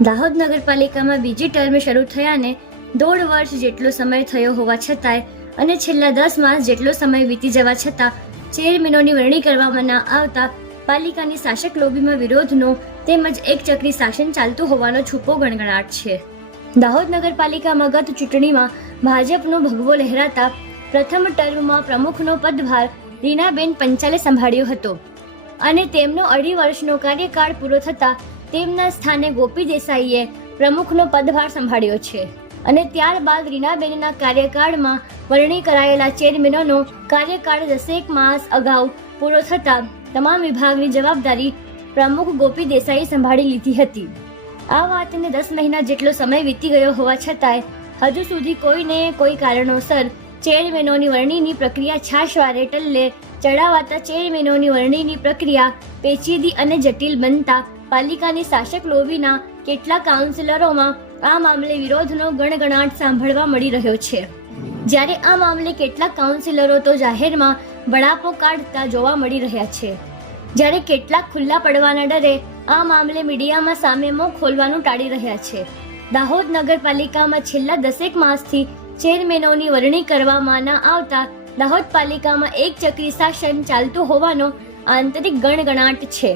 દાહોદ નગરપાલિકામાં બીજી ટર્મ શરૂ થયાને દોઢ વર્ષ જેટલો સમય થયો હોવા છતાંય અને છેલ્લા દસ માસ જેટલો સમય વીતી જવા છતાં ચેરમેનોની વરણી કરવામાં ના આવતા પાલિકાની શાસક લોબીમાં વિરોધનો તેમજ એક ચક્રી શાસન ચાલતું હોવાનો છૂપો ગણગણાટ છે. દાહોદ નગરપાલિકામાં ગત ચૂંટણીમાં ભાજપનો ભગવો લહેરાતા પ્રથમ ટર્મમાં પ્રમુખનો પદભાર રીનાબેન પંચાલે સંભાળ્યો હતો અને તેમનો અઢી વર્ષનો કાર્યકાળ પૂરો થતા તેમના સ્થાને ગોપી દેસાઈએ પ્રમુખનો પદભાર સંભાળ્યો છે. અને ત્યારબાદ રીનાબેનના કાર્યકાળમાં વરણી કરાયેલા ચેરમેનોનો કાર્યકાળ દસેક માસ અગાઉ પૂરો થતા તમામ વિભાગની જવાબદારી પ્રમુખ ગોપી દેસાઈએ સંભાળી લીધી હતી. આ વાતને દસ મહિના જેટલો સમય વીતી ગયો હોવા છતાંય હજુ સુધી કોઈને કોઈ કારણોસર ચેરમેનોની વરણીની પ્રક્રિયા છાશવારે ટલ્લે ચડાવાતા ચેરમેનોની વરણીની પ્રક્રિયા પેચીદી અને જટિલ બનતા પાલિકાની શાસક લોબીના કેટલાક કાઉન્સિલરોમાં આ મામલે વિરોધનો ગણગણાટ સાંભળવા મળી રહ્યો છે. જ્યારે આ મામલે કેટલાક કાઉન્સિલરો તો જાહેરમાં બળાપો કાઢતા જોવા મળી રહ્યા છે. જ્યારે કેટલાક ખુલ્લા પડવાના ડરે આ મામલે મીડિયામાં સામે મોં ખોલવાનું ટાળી રહ્યા છે. દાહોદ નગરપાલિકામાં છેલ્લા દસેક માસથી ચેરમેનોની વરણી કરવામાં ના આવતા દાહોદ પાલિકામાં એક ચક્રી શાસન ચાલતું હોવાનો આંતરિક ગણગણાટ છે.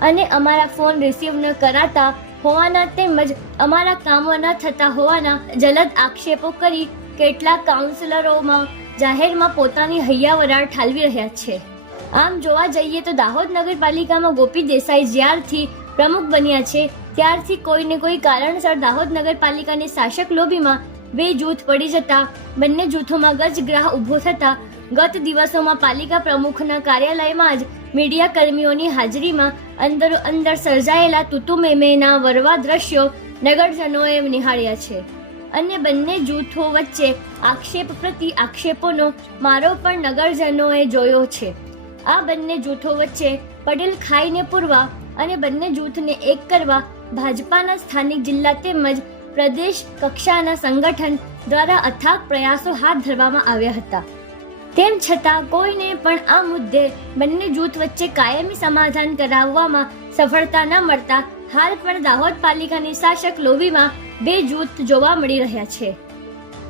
અને અમારા ફોન રિસીવ ન કરાતા હોવાના તેમજ અમારા કામો ન થતા હોવાના જલદ આક્ષેપો કરી કેટલાક કાઉન્સિલરોમાં જાહેરમાં પોતાની હૈયાવરાળ ઠાલવી રહ્યા છે. આમ જોવા જઈએ તો દાહોદ નગરપાલિકામાં ગોપી દેસાઈ જ્યારથી પ્રમુખ બન્યા છે, ત્યારથી કોઈને કોઈ કારણસર દાહોદ નગરપાલિકાની શાસક લોબીમાં બે જૂથ પડી જતા, બંને જૂથોમાં ગજગ્રાહ ઊભો થતા, ગત દિવસોમાં પાલિકા પ્રમુખના કાર્યાલયમાં જ મીડિયા કર્મીઓની હાજરીમાં અંદરો અંદર સર્જાયેલા તુતુ મેમેના વરવા દ્રશ્યો નગરજનોએ નિહાળ્યા છે. અને બંને જૂથો વચ્ચે આક્ષેપ પ્રતિ આક્ષેપોનો મારો પણ નગરજનોએ જોયો છે. આ બંને જૂથો વચ્ચે પટેલ ખાઈને પૂરવા અને બંને જૂથને એક કરવા ભાજપાના સ્થાનિક જિલ્લા તેમજ પ્રદેશ કક્ષાના સંગઠન દ્વારા અથાગ પ્રયાસો હાથ ધરવામાં આવ્યા હતા. તેમ છતાં કોઈને પણ આ મુદ્દે બંને જૂથ વચ્ચે કાયમી સમાધાન કરાવવામાં સફળતા ન મળતા હાલ પણ દાહોદ પાલિકાની શાસક લોબીમાં બે જૂથ જોવા મળી રહ્યા છે.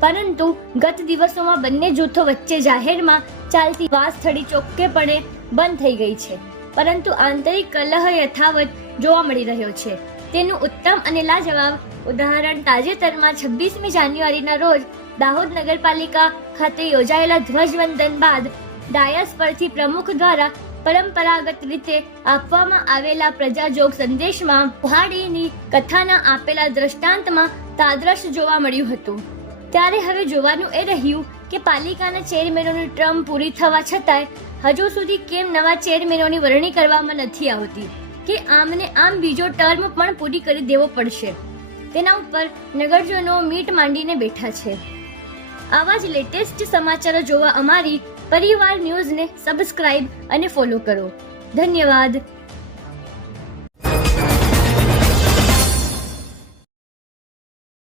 પરંતુ ગત દિવસોમાં બંને જૂથો વચ્ચે જાહેરમાં ચાલતી વાસથડી ચોક્કેપણે બંધ થઈ ગઈ છે. પરંતુ આંતરિક કલહ યથાવત જોવા મળી રહ્યો છે. તેનું ઉત્તમ અને લાજવાબ ઉદાહરણ તાજેતરમાં છવ્વીસમી જાન્યુઆરીના રોજ દાહોદ નગરપાલિકા ખાતે યોજાયેલા ધ્વજવંદન બાદ ડાયસ પરથી પ્રમુખ દ્વારા પરંપરાગત રીતે આપવામાં આવેલા પ્રજાજોગ સંદેશમાં પહાડીની કથાના આપેલા દ્રષ્ટાંતમાં તાદ્રશ જોવા મળ્યું હતું. ત્યારે હવે જોવાનું એ રહ્યું કે પાલિકાના ચેરમેનોની ટર્મ પૂરી થવા છતાંય હજુ સુધી કેમ નવા ચેરમેનોની વરણી કરવામાં નથી આવતી? કે આમને આમ બીજો ટર્મ પણ પૂરી કરી દેવો પડશે. તેના ઉપર નગરજનો મીટ માંડીને બેઠા છે. આવા જ લેટેસ્ટ સમાચારો જોવા અમારી પરિવાર ન્યૂઝને સબસ્ક્રાઇબ અને ફોલો કરો. ધન્યવાદ.